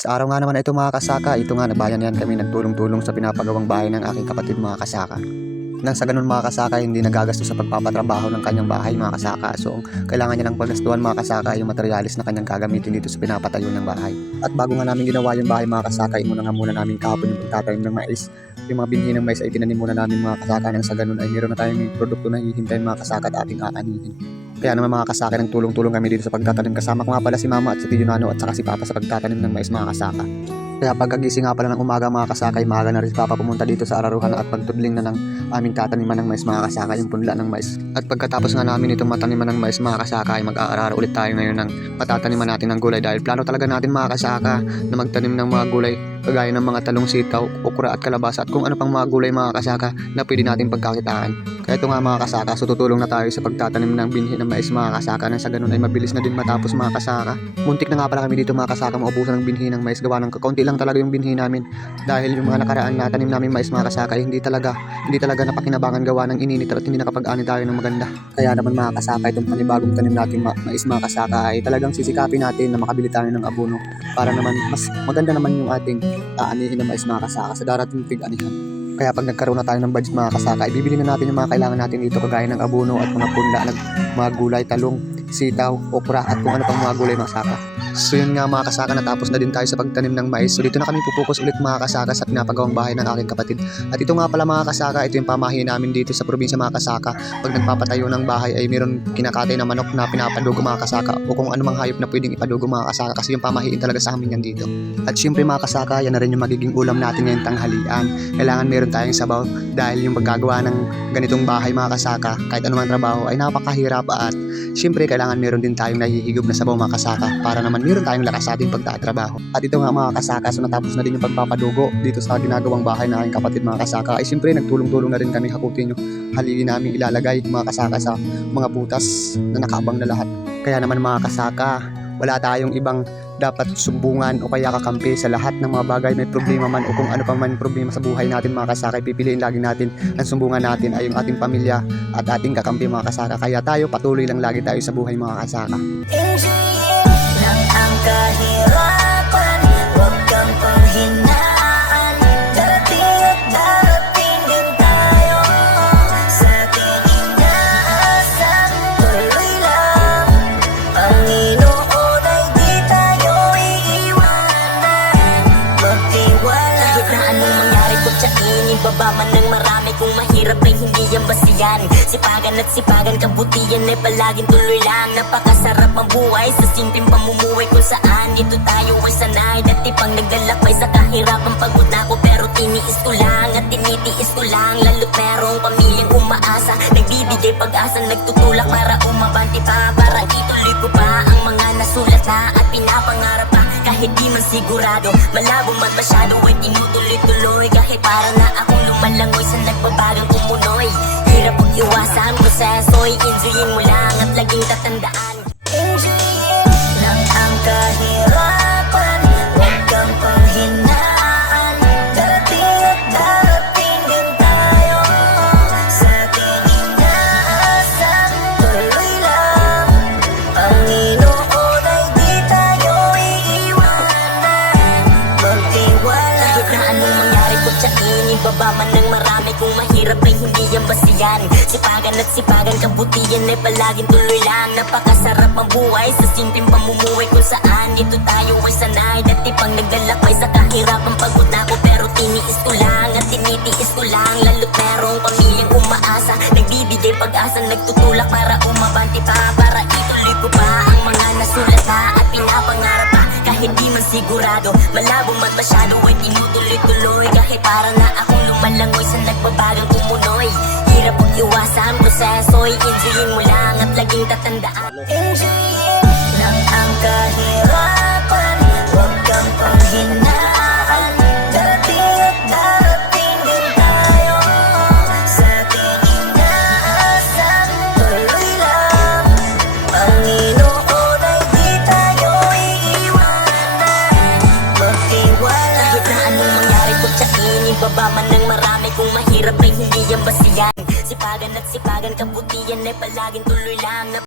Sa araw nga naman na ito mga kasaka, ito nga nabayan kami nagtulong-tulong sa pinapagawang bahay ng aking kapatid mga kasaka. Nang sa ganun mga kasaka, hindi nagagastos sa pagpapatrabaho ng kanyang bahay mga kasaka. So kailangan niya ng paggastuhan mga kasaka yung materialis na kanyang gagamitin dito sa pinapatayo ng bahay. At bago nga namin ginawa yung bahay mga kasaka, muna namin kahapon yung pagtatanim ng mais. Yung mga binhi ng mais ay tinanim muna namin mga kasaka. Nang sa ganun ay meron na tayong produkto na hihintayin mga kasaka at ating aanihin. Kaya naman mga kasaka, ng tulong-tulong kami dito sa pagtatanim. Kasama ko nga pala si mama at si Tio Nano at saka si papa sa pagtatanim ng mais mga kasaka. Kaya pagkagising nga pala ng umaga mga kasaka, maaga na rin si papa pumunta dito sa araruhan at pagtudling na ng aming tataniman ng mais mga kasaka, yung punla ng mais. At pagkatapos nga namin itong mataniman ng mais mga kasaka, ay mag-aaral ulit tayo ngayon ng patataniman natin ng gulay. Dahil plano talaga natin mga kasaka na magtanim ng mga gulay kagaya ng mga talong, sitaw, okra at kalabasa at kung ano pang mga gulay mga kasaka na pwede natin pagkakitaan. Kaya ito nga mga kasaka, so tutulong na tayo sa pagtatanim ng binhi ng mais mga kasaka, na sa ganun ay mabilis na din matapos mga kasaka. Muntik na nga pala kami dito mga kasaka maubusan ng binhi ng mais, gawa ng kaunti lang talaga yung binhi namin dahil yung mga nakaraan na tanim namin mais mga kasaka ay hindi talaga napakinabangan gawa ng ininit at hindi nakapag-ani tayo ng maganda. Kaya naman mga kasaka, itong panibagong tanim natin mais mga kasaka ay talagang sisikapin natin na makabili tayo ng abono para naman mas maganda naman yung ating aanihin ng mais mga kasaka sa darating tig-anihan. Kaya pag nagkaroon na tayo ng budget mga kasaka, ibibili na natin yung mga kailangan natin dito kagaya ng abono at mga punla ng mga gulay, talong, sitaw, okra at kung ano pang mga gulay mga kasaka. So yun nga mga kasaka, natapos na din tayo sa pagtanim ng mais. So dito na kami pupukus ulit mga kasaka sa pinapagawang bahay ng aking kapatid. At ito nga pala mga kasaka, ito yung pamahiin namin dito sa probinsya mga kasaka. Pag nagpapatayo ng bahay ay mayroon kinakatay na manok na pinapadugo mga kasaka o kung anumang hayop na pwedeng ipadugo mga kasaka, kasi yung pamahiin talaga sa amin yan dito. At syempre mga kasaka, yan na rin yung magiging ulam natin ngayong tanghalian. Kailangan meron tayong sabaw dahil yung paggagawa ng ganitong bahay mga kasaka, kahit anumang trabaho ay napakahirap at syempre kailangan meron din tayong nahihigop na sabaw mga kasaka para naman meron tayong lakas sa ating pagtatrabaho. At ito nga mga kasaka, so natapos na din yung pagpapadugo dito sa ginagawang bahay na aking kapatid mga kasaka. Ay siyempre nagtulong-tulong na rin kami hakutin yung halili namin ilalagay mga kasaka sa mga butas na nakaabang na lahat. Kaya naman mga kasaka, wala tayong ibang dapat sumbungan o kaya kakampi sa lahat ng mga bagay. May problema man o kung ano pang man problema sa buhay natin mga kasaka, pipiliin lagi natin ang sumbungan natin ay yung ating pamilya at ating kakampi mga kasaka. Kaya tayo patuloy lang lagi tayo sa buhay mga kasaka. Ang kahirapan, huwag kang panghinaan. Darating at darating din tayo sa ating inaasam. Tuloy lang, Panginoon ay di tayo iiwanan. Magtiwala. Kahit na anong mangyari kung tiyain, ibaba man ng marami. Kung mahirap ay hindi yan basiyan. Sipagan at sipagan, kabutihan ay palaging tuloy lang. Napakasarap ang buhay sa simpleng pamumuhay kung saan dito tayo ay sanay. Dati pang naglalakbay sa kahirapan, pagod na ako pero tiniis ko lang at tinitiis ko lang. Lalo't merong pamilyang umaasa, nagbibigay pag-asa, nagtutulak para umabanti pa, para ituloy ko pa ang mga nasulat na at pinapangarap pa. Kahit di man sigurado, malabo man masyado ay tinutuloy-tuloy. Kahit para na akong lumalangoy sa nagbabagang umunoy. Hirap ang iwasan, proseso'y enjoyin mo lang at laging tatandaan. Enjoyin lang ang kahirapan, huwag kang panghinaan. Darating at darating din tayo sa ating inaasam. Tuloy lang, Panginoon ay di tayo iiwanan. Magtiwala. Kahit na anong mangyari kung tiyain, ibaba man ng marami. Kung mahirap ay hindi yan basiyan. Sipagan at sipagan, kabutihan ay palaging tuloy lang. Napakasarap ang buhay sa simpleng pamumuhay kung saan dito tayo ay sanay. Dati pang naglalakbay sa kahirapan, pagod na ako pero tiniis ko lang at tinitiis ko lang. Lalo't merong pamilyang umaasa, nagbibigay pag-asa, nagtutulak para umabanti pa, para ituloy ko pa ang mga nasulat na at pinapangarap pa. Kahit di man sigurado, malabo man masyado ay tinutuloy-tuloy. Kahit para na akong lumalangoy sa nagbabagang umunoy. Hirap ang iwasan, proseso'y enjoyin mo lang at laging tatandaan. Enjoyin lang ang kahirapan, huwag kang panghinaan. Darating at darating din tayo sa ating inaasam. Tuloy lang, Panginoon ay di tayo iiwanan. Magtiwala. Kahit na anong mangyari kung tiyain, ibaba man ng marami. Kung mahirap ay hindi yan basiyan. Sipagan at sipagan, kabutihan ay palaging tuloy lang.